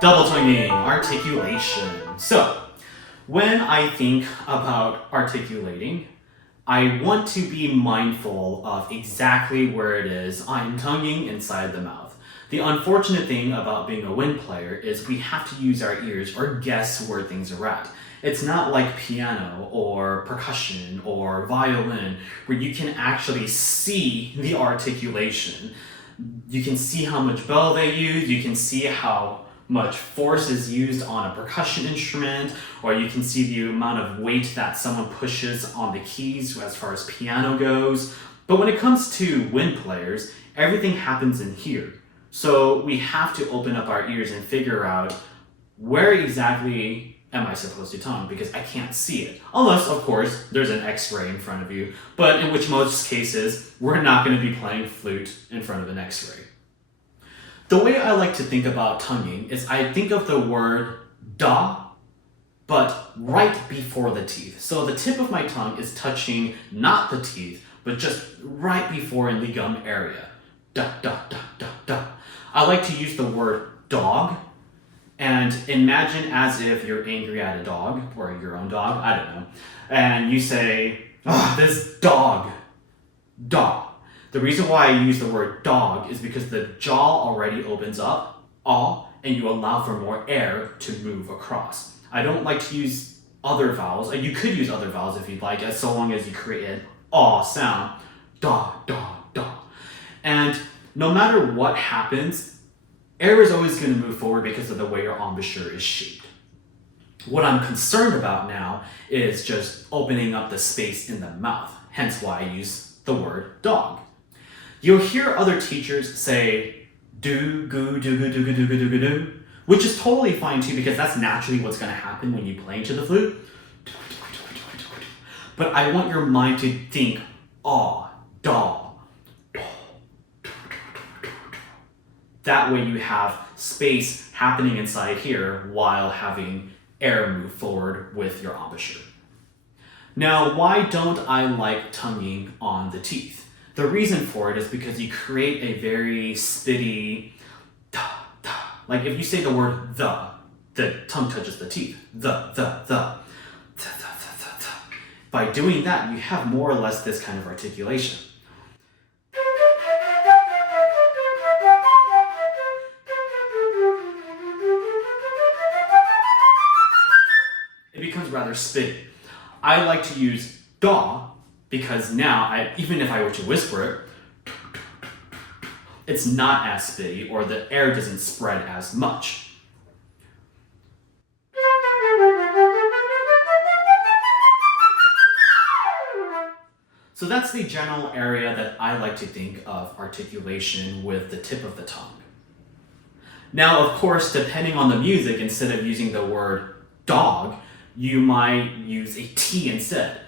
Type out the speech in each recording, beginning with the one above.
Double tonguing, articulation. So, when I think about articulating, I want to be mindful of exactly where it is I'm tonguing inside the mouth. The unfortunate thing about being a wind player is we have to use our ears or guess where things are at. It's not like piano or percussion or violin where you can actually see the articulation. You can see how much bell they use, you can see how much force is used on a percussion instrument, or you can see the amount of weight that someone pushes on the keys as far as piano goes. But when it comes to wind players, everything happens in here. So we have to open up our ears and figure out where exactly am I supposed to tongue, because I can't see it. Unless, of course, there's an X-ray in front of you, but in which most cases, we're not going to be playing flute in front of an X-ray. The way I like to think about tonguing is I think of the word da, but right before the teeth. So the tip of my tongue is touching not the teeth, but just right before in the gum area. Da, da, da, da, da. I like to use the word dog, and imagine as if you're angry at a dog, or your own dog, I don't know, and you say, this dog, dog. The reason why I use the word dog is because the jaw already opens up, and you allow for more air to move across. I don't like to use other vowels. You could use other vowels if you'd like, as so long as you create an sound. Da, da, da. And no matter what happens, air is always going to move forward because of the way your embouchure is shaped. What I'm concerned about now is just opening up the space in the mouth, hence why I use the word dog. You'll hear other teachers say do, goo, do, goo, do, goo, do, goo, do, goo, do, which is totally fine too, because that's naturally what's going to happen when you play into the flute. But I want your mind to think da. That way you have space happening inside here while having air move forward with your embouchure. Now, why don't I like tonguing on the teeth? The reason for it is because you create a very spitty da, da. Like if you say the word the tongue touches the teeth. The. By doing that, you have more or less this kind of articulation. It becomes rather spitty. I like to use da because now, even if I were to whisper it, it's not as spitty, or the air doesn't spread as much. So that's the general area that I like to think of articulation with the tip of the tongue. Now, of course, depending on the music, instead of using the word dog, you might use a T instead.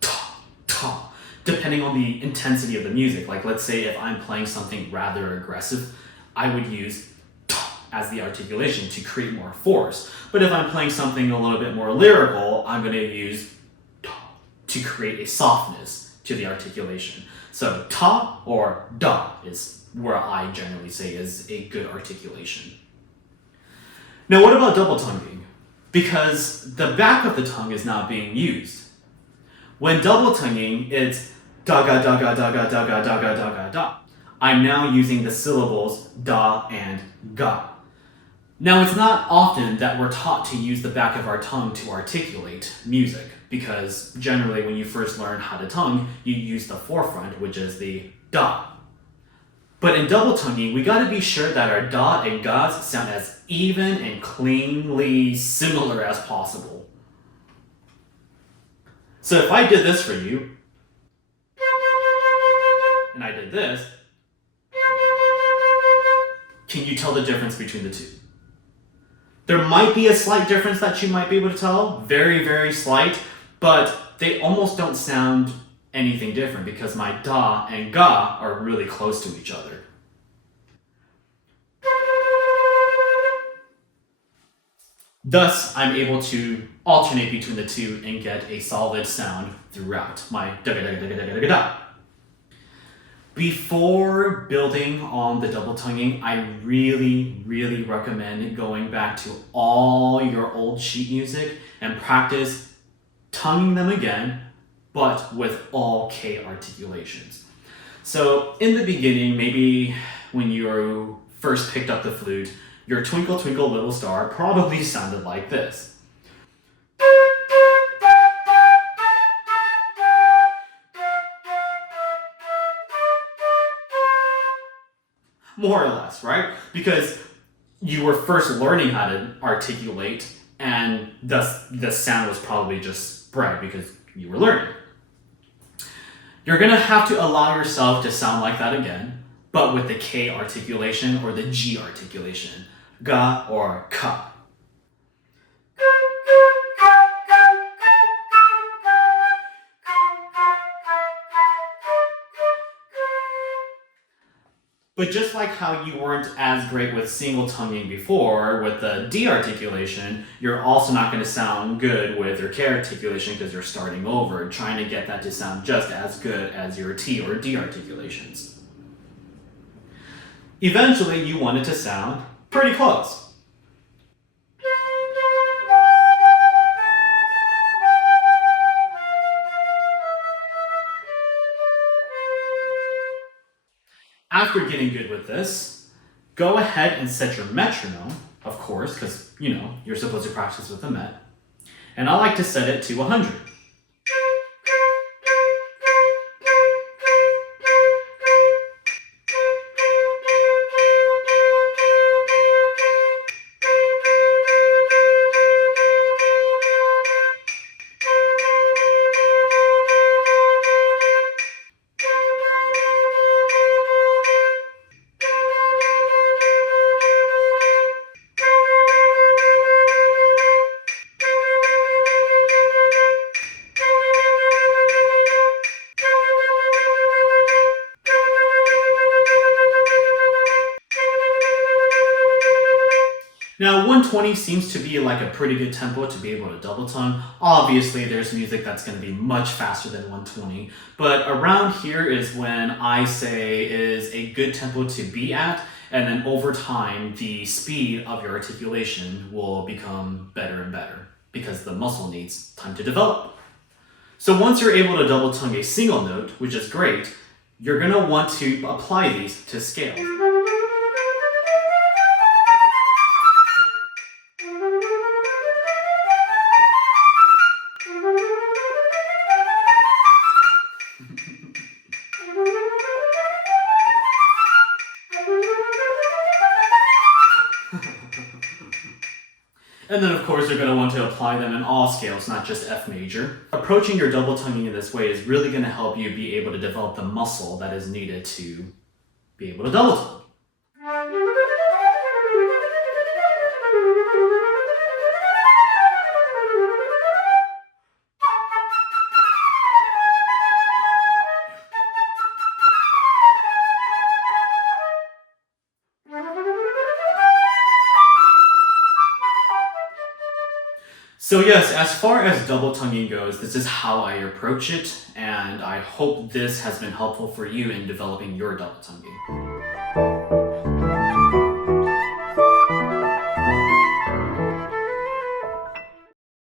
Ta. Depending on the intensity of the music. Like let's say if I'm playing something rather aggressive, I would use ta as the articulation to create more force. But if I'm playing something a little bit more lyrical, I'm going to use ta to create a softness to the articulation. So ta or da is where I generally say is a good articulation. Now what about double tonguing? Because the back of the tongue is not being used. When double tonguing, it's da-ga, da-ga, da-ga, da-ga, da-ga, da-ga, da. I'm now using the syllables da and ga. Now, it's not often that we're taught to use the back of our tongue to articulate music, because generally when you first learn how to tongue, you use the forefront, which is the da. But in double tonguing, we gotta be sure that our da and gas sound as even and cleanly similar as possible. So if I did this for you, and I did this, can you tell the difference between the two? There might be a slight difference that you might be able to tell, very, very slight, but they almost don't sound anything different because my da and ga are really close to each other. Thus, I'm able to alternate between the two and get a solid sound throughout my da-ga-da-ga-da-ga-da-ga-da. Before building on the double tonguing, I really recommend going back to all your old sheet music and practice tonguing them again, but with all K articulations. So in the beginning, maybe when you first picked up the flute, your Twinkle Twinkle Little Star probably sounded like this. More or less, right? Because you were first learning how to articulate, and thus the sound was probably just spread because you were learning. You're gonna have to allow yourself to sound like that again, but with the K articulation or the G articulation, ga or ka. But just like how you weren't as great with single tonguing before, with the D articulation, you're also not going to sound good with your K articulation because you're starting over, trying to get that to sound just as good as your T or D articulations. Eventually, you want it to sound pretty close. After getting good with this, go ahead and set your metronome, of course, because, you're supposed to practice with the met. And I like to set it to 100. Now, 120 seems to be like a pretty good tempo to be able to double tongue. Obviously, there's music that's going to be much faster than 120, but around here is when I say is a good tempo to be at, and then over time, the speed of your articulation will become better and better because the muscle needs time to develop. So once you're able to double tongue a single note, which is great, you're going to want to apply these to scale. And then of course you're going to want to apply them in all scales, not just F major. Approaching your double tonguing in this way is really going to help you be able to develop the muscle that is needed to be able to double tongue. So yes, as far as double tonguing goes, this is how I approach it, and I hope this has been helpful for you in developing your double tonguing.